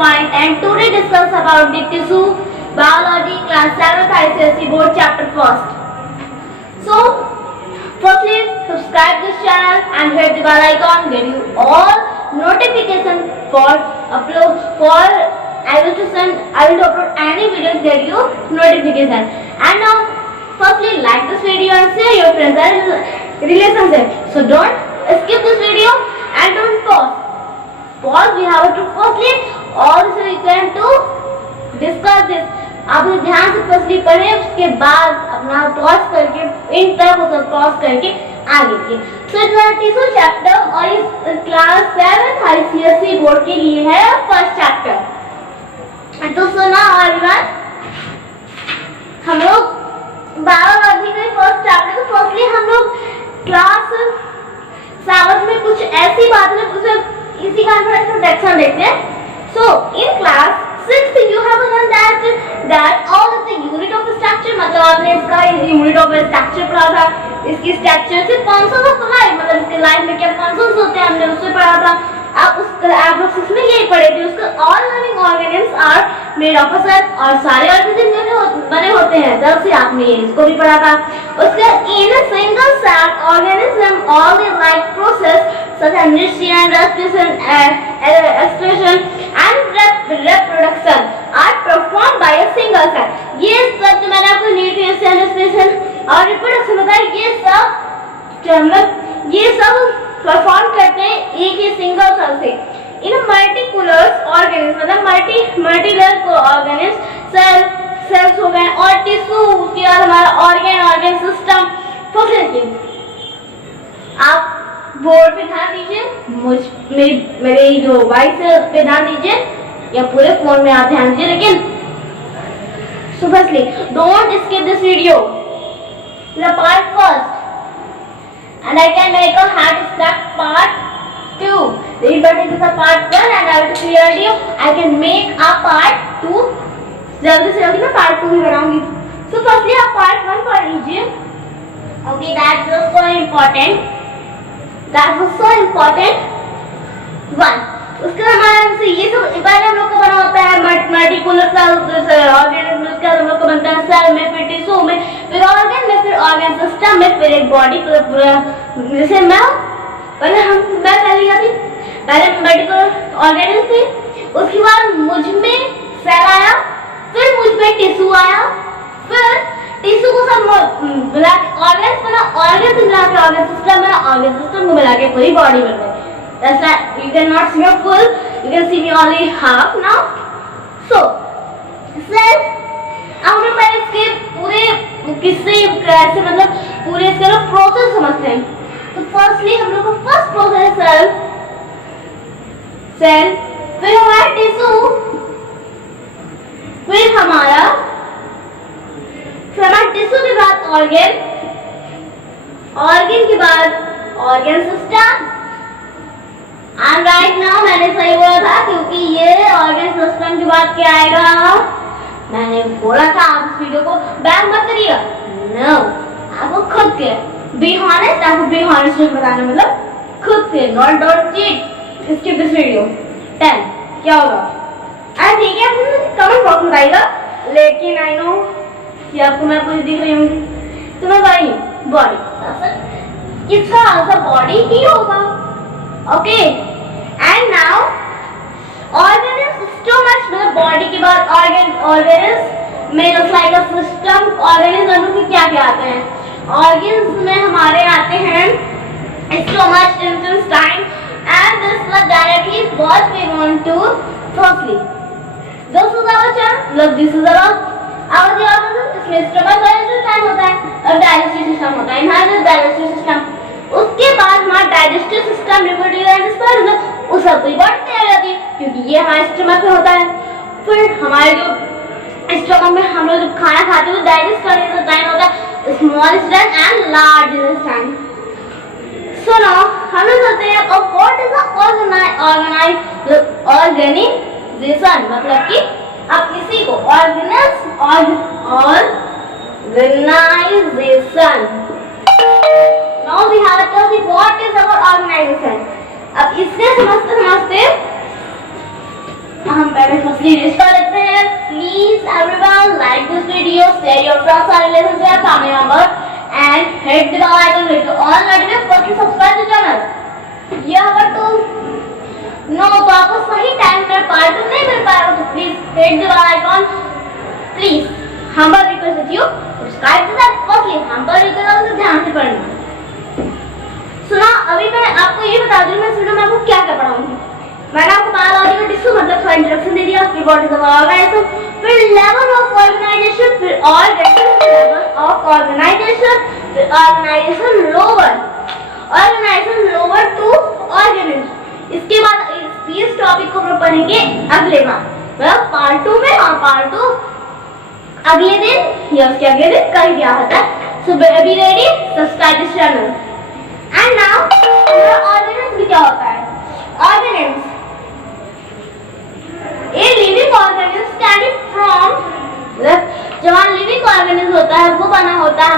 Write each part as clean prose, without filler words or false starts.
point and today discuss about the tissue biology class 7th ICSE board chapter first. So firstly subscribe this channel and hit the bell icon, get you all notification for upload for I will upload any videos, get you notification. And now firstly like this video and share your friends and relationship. So don't skip this video and don't pause. We have to firstly all this required to discuss this. आप ध्यान से firstly पढ़े, उसके बाद अपना pause करके इन तक उसे पॉज करके आगे के। सो टिश्यू चैप्टर और इस क्लास 7th ICSE बोर्ड के लिए है फर्स्ट चैप्टर। तो सुना एवरीवन, हम लोग बायोलॉजी का फर्स्ट चैप्टर। तो फर्स्टली हम लोग क्लास 7 में कुछ ऐसी बातें इसी का इंट्रोडक्शन देखते हैं। सो in class 6 you have learned that all of the unit of structure, मतलब आपने इसका यूनिट ऑफ स्ट्रक्चर पढ़ा था। इसकी स्ट्रक्चर से फंक्शंस ऑफ लाइफ, मतलब इसके लाइफ में क्या फंक्शंस होते हैं हमने उससे पढ़ा था। आप लोग में यही पढ़े थे उसका all living organism are made of a cell, और सारे ऑर्गेनिज्म बने होते हैं जब से आपने ये इसको भी पढ़ा था। उसका in a single cell organism all the life process such as nutrition, excretion and reproduction are performed by a single cell. ये सब जो मैंने आपको nutrition, excretion और reproduction बताया, ये सब परफॉर्म करते हैं एक ही सिंगल सेल से। इन मल्टीकुलर ऑर्गेनिज्म मतलब मल्टीलेयर को ऑर्गेनिज्म सेल्स हो गए, और टिश्यू के बाद हमारा ऑर्गन सिस्टम। फर्स्ट आप बोर्ड पे ध्यान दीजिए, मेरे जो वॉइस है उस पे ध्यान दीजिए, या पूरे फोन में आप ध्यान दीजिए। लेकिन firstly don't skip this video, the part first, and I can make a hard start part 2. But it is a part 1 and I will clear you. I can make a part 2. जल्दी से जल्दी मैं part 2 ही बनाऊंगी। So firstly आप part 1 पढ़ लीजिए। Okay, that's so important. That was so important one. उसके बाद से ये सब पहले हम लोग का बना होता है मल्टीकुलर सेल ऑर्गेनिज्म, उसके बाद हम लोग का बनता है सेल में, फिर टिश्यू में, फिर ऑर्गन में, फिर ऑर्गन सिस्टम में, फिर एक बॉडी पूरा। जैसे मैं पहले मल्टीकुलर ऑर्गेनिज्म थी, उसके बाद मुझ में सेल आया, फिर मुझ में टिश्यू आया, फिर टिश्यू को सब मिला के ऑर्गन्स बना, ऑर्गन से मिला के ऑर्गन सिस्टम बना, ऑर्गन सिस्टम को मिला के पूरी बॉडी बन गई। That's right. You cannot see me full. You can see me only half now. So, cell. अब हम पहले इसके पूरे किससे कैसे मतलब पूरे इसका प्रोसेस समझते हैं। तो फर्स्टली हम लोग का फर्स्ट प्रोसेस सेल, फिर हमारा टिश्यू, फिर हमारा टिश्यू के बाद ऑर्गन, ऑर्गन के बाद organ system. And right now मैंने सही बोला था, क्योंकि ये ऑर्गन सिस्टम के बाद क्या आएगा, मैंने बोला था आप इस वीडियो को बैक मत करिएगा। नो, आपको खुद के बी हॉनेस्ट, आपको बी हॉनेस्ट बताना मतलब खुद के, not don't cheat. Skip this video. 10 क्या होगा, अरे ठीक है आप मुझे कमेंट बॉक्स में बताइएगा। लेकिन आई नो कि आपको मैं कुछ दिख रही हूँ, तो मैं वही बॉडी, इसका आंसर बॉडी ही होगा। Okay, and now organism stomach मतलब बॉडी के बाद ऑर्गेनिज्म में just like a system. Organism में क्या क्या आते हैं, ऑर्गन्स में हमारे आते हैं स्टोमच, इंटेस्टाइन एंड दिस मतलब directly what we want to firstly this is our chain, मतलब दिस इज आवर इसमें स्टोमच और इंटेस्टाइन होता है, और डाइजेस्टिव सिस्टम होता है, यहाँ डाइजेस्टिव सिस्टम। उसके बाद हमारा digestive system, reproductive and sperm, उस सब की बॉडी तैयार हो जाती है, क्योंकि ये हमारे स्टमक में होता है। फिर हमारे जो स्टमक में हम लोग जब खाना खाते हैं डाइजेस्ट करने का टाइम होता है small intestine and large intestine. So now हम लोग चलते हैं और व्हाट इज ऑर्गेनाइजेशन, मतलब कि अब किसी को organisation. Now we have to see what is our organization. अब इससे समझते हम पहले फर्स्टली लिस्ट कर लेते हैं। Please everyone like this video, share your friends and relatives and family member and hit the bell icon with all notification for subscribe the channel. ये अगर तो तो आपको सही टाइम में पार्ट नहीं मिल पाएगा तो please hit the bell icon. Please humble request with you subscribe to that firstly humble request तो ध्यान से पढ़ना। सुना अभी मैं आपको ये बता दूं मैं इस वीडियो में आपको क्या क्या पढ़ाऊंगी। मैंने आपको बायोलॉजी का टिश्यू मतलब थोड़ा इंट्रोडक्शन दे दिया, फिर व्हाट इज ऑर्गेनाइजेशन, फिर लेवल ऑफ ऑर्गेनाइजेशन, फिर ऑर्गेनाइजेशन लेवल ऑफ ऑर्गेनाइजेशन, फिर ऑर्गेनाइजेशन लोअर टू ऑर्गेनिज्म। इसके बाद इस टॉपिक को हम पढ़ेंगे अगले बार मतलब पार्ट 2 में। हाँ पार्ट 2 अगले दिन या उसके अगले दिन कल क्या होता है। So be ready, subscribe this channel. And now organism भी क्या होता है। Organism A living organism can be from जो हमारा लिविंग ऑर्गेनिज्म होता है वो बना होता है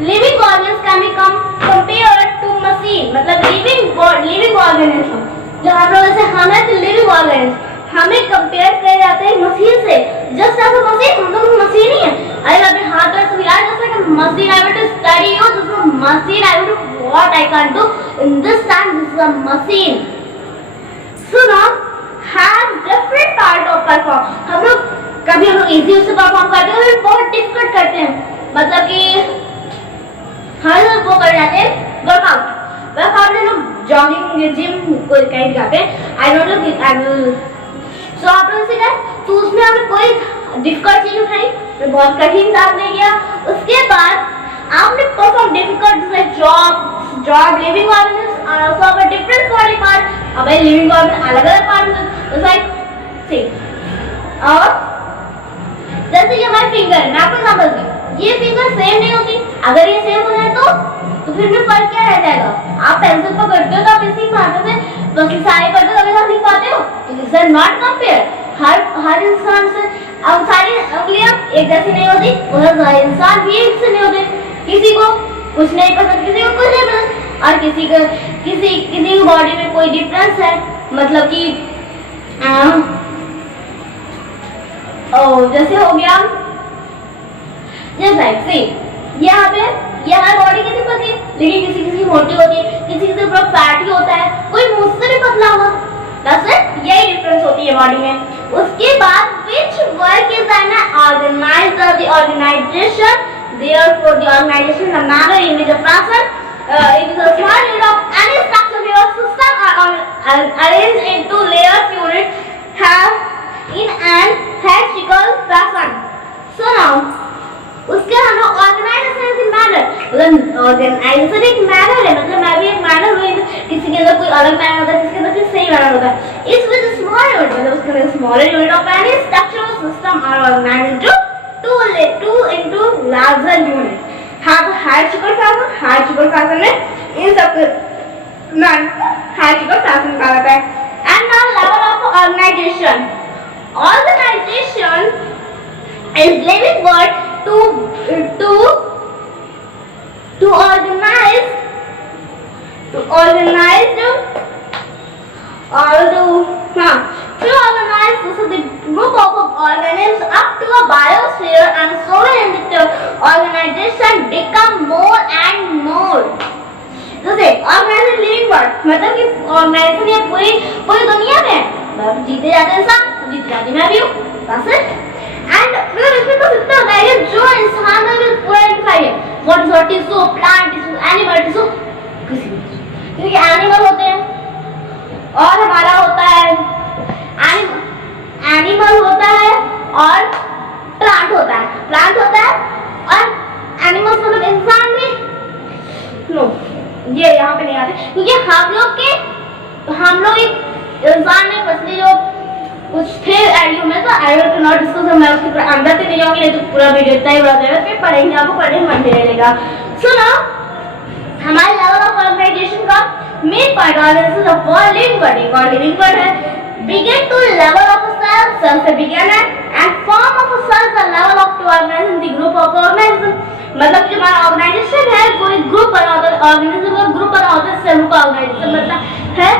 living organism can be compared to machine मतलब लिविंग ऑर्गेनिज्म जो हम लोग जैसे हम हैं लिविंग ऑर्गेनिज्म हमें कंपेयर किए जाते हैं मशीन से। जस्ट एज अ मशीन हम लोग मशीन ही है। आई अपने हाथ में समझा जैसे कि machine I want to study you this is machine I want to what I can do in this time this is a machine. सुनो has different part of perform। हम लोग कभी इजी से परफॉर्म करते हैं और बहुत डिफिकल्ट करते हैं मतलब कि हम लोग वो कर जाते हैं वर्कआउट में लोग जॉगिंग जिम को कहीं जाते हैं। I don't know I will so आप लोग से तो उसमें हमने कोई डिफिकल्ट चीज उठाई तो बहुत कठिन काम नहीं किया। उसके बाद आपने परफॉर्म डिफिकल्ट जैसे job living organism also have a different body part. अब लिविंग ऑर्गेनिज्म अलग-अलग पार्ट लाइक सी और जैसे ये हमारे फिंगर मैं आपको एग्जांपल दूं ये फिंगर सेम नहीं होती। अगर ये सेम हो जाए तो फिर भी फर्क क्या रह जाएगा। आप पेंसिल पकड़ते हो तो आप इसी हाथ से बस सारे करते हो तभी आप लिख पाते हो तो दिस आर नॉट कंपेयर। हर इंसान से अब सारी उंगलियां एक जैसी नहीं होती उधर इंसान भी एक से नहीं होते। किसी को कुछ नहीं पसंद किसी को कुछ नहीं पसंद और किसी की बॉडी में कोई डिफरेंस है मतलब कि जैसे हो गया जैसे सी यहाँ पे ये हमारी बॉडी कितनी पतली है लेकिन किसी की मोटी होती है किसी की पूरा फैटी होता है कोई मुझसे भी पतला होगा। दैट्स इट यही डिफरेंस होती है बॉडी में। उसके बाद which work is an organized of the organization therefore the organization the manner in which a person it is a small unit of any structure or system are arranged into layers unit have in an hierarchical fashion। So now उसके हम लोग organisation manner मतलब organisation एक manner है मतलब मैं भी एक मैनर हुई किसी के अंदर कोई अलग मैनर होता है किसी के अंदर कोई सही मैनर होता है। इस वजह से स्मॉल यूनिट मतलब उसके अंदर smaller unit of any structural system are organized to into larger unit. have hierarchical fashion में इन सब hierarchical fashion कहा जाता है। And now level of organization is living word to organize this is the group of organisms up to a biosphere and solar organization become more and more। जैसे organisation living word मतलब कि organisation ये पूरी दुनिया में जीते जाते इंसान जीते जाती मैं भी हूँ बस। एंड मतलब इसमें तो इतना होता है जो इंसान है पूरा इनफाई है what is tissue plant tissue animal tissue किसी भी क्योंकि एनिमल होते हैं और हमारा होता है एनिमल होता है और प्लांट होता है और एनिमल्स मतलब इंसान भी नो ये यहाँ पे नहीं आते क्योंकि हम लोग एक इंसान में फसली जो कुछ थे एडियो में तो आई विल नॉट डिस्कस मैं उसके अंदर से नहीं जाऊंगी नहीं तो पूरा वीडियो इतना ही बड़ा जाएगा फिर पढ़ेंगे आपको पढ़ने में मन नहीं लगेगा। सुनो हमारे लेवल ऑफ ऑर्गेनाइजेशन का main part organization of living body है begin to level of a cell से begin है and form of a cell the level of to organism the group of organism मतलब जो हमारा ऑर्गेनाइजेशन है वो एक ग्रुप बना होता है ऑर्गेनिज्म का ग्रुप बना होता है सेल का ऑर्गेनाइजेशन मतलब है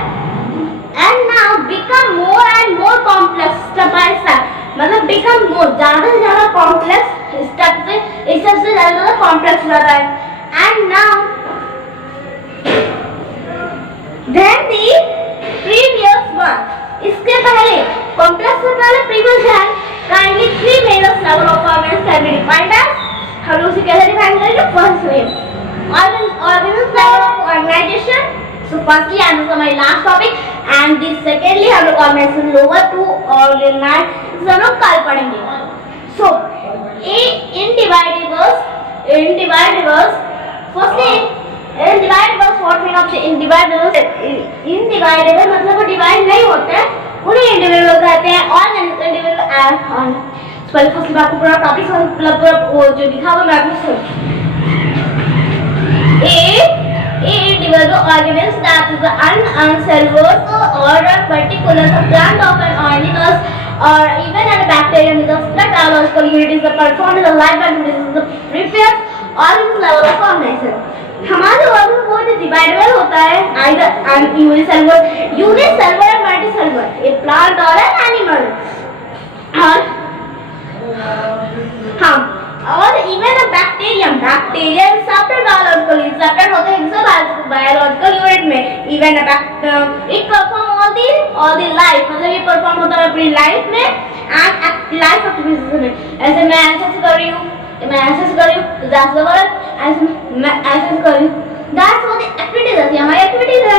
and now become more and more complex step by step. मतलब become more ज़्यादा से ज़्यादा complex step से ज़्यादा complex हो रहा है. And now then the previous one. इसके पहले complex से पहले previous है. Kindly three major level of organization can be defined as. हम लोग उसे कैसे define करेंगे? First way. Organization level of organization. So firstly answer my last topic and the secondly हम लोग organization lower to organize हम लोग कल पढ़ेंगे. So indivisibles firstly indivisibles what mean of indivisibles indivisible मतलब वो divide नहीं होते हैं उन्हें individual कहते हैं और individual फर्स्टली आपको पूरा टॉपिक मतलब वो जो लिखा हुआ मैं आपको A individual organism that is uncellulose or a particular plant of an animal or even a bacterium is a biological unit is performed in the life and this is the previous organism level of organism. हमारे organism वो जो dividable होता है either unicellular or multicellular a plant or an animal और even अ bacterium separate होते हैं सब biological unit में even it perform all the life मतलब ये परफॉर्म होता है अपनी लाइफ में एंड लाइफ एक्टिविटीज में ऐसे मैं ऐसे कर रही हूँ दैट्स द वर्ड मैं ऐसे कर रही हूँ दैट्स व्हाट द एक्टिविटीज है हमारी एक्टिविटीज है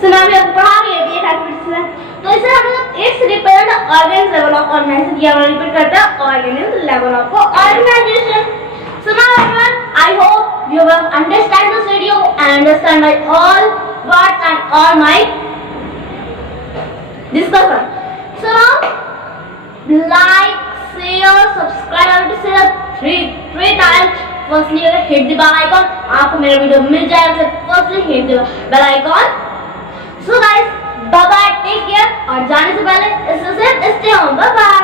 सो नाउ वी पढ़ा रही है ये एक्टिविटीज है तो इसे हम लोग its represent organism level of organization ये हम रिपीट करते हैं organism level of organization. So now everyone, I hope you will understand this video and understand my all words and all my discussion. So now like, share, subscribe. I have to say three times. Firstly, hit the bell icon. आपको मेरा video मिल जाएगा. Firstly, hit the bell icon. So guys, bye bye. Take care. और जाने से पहले stay home. Bye bye.